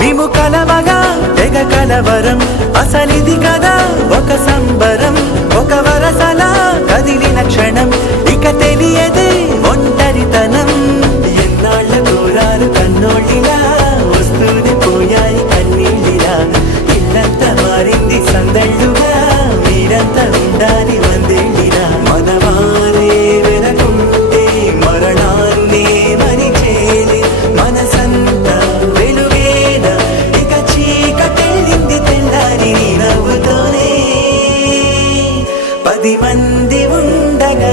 మేము కలవగా తెగ కలవరం. అసలిది కదా ఒక సంబ పది మంది ఉండగా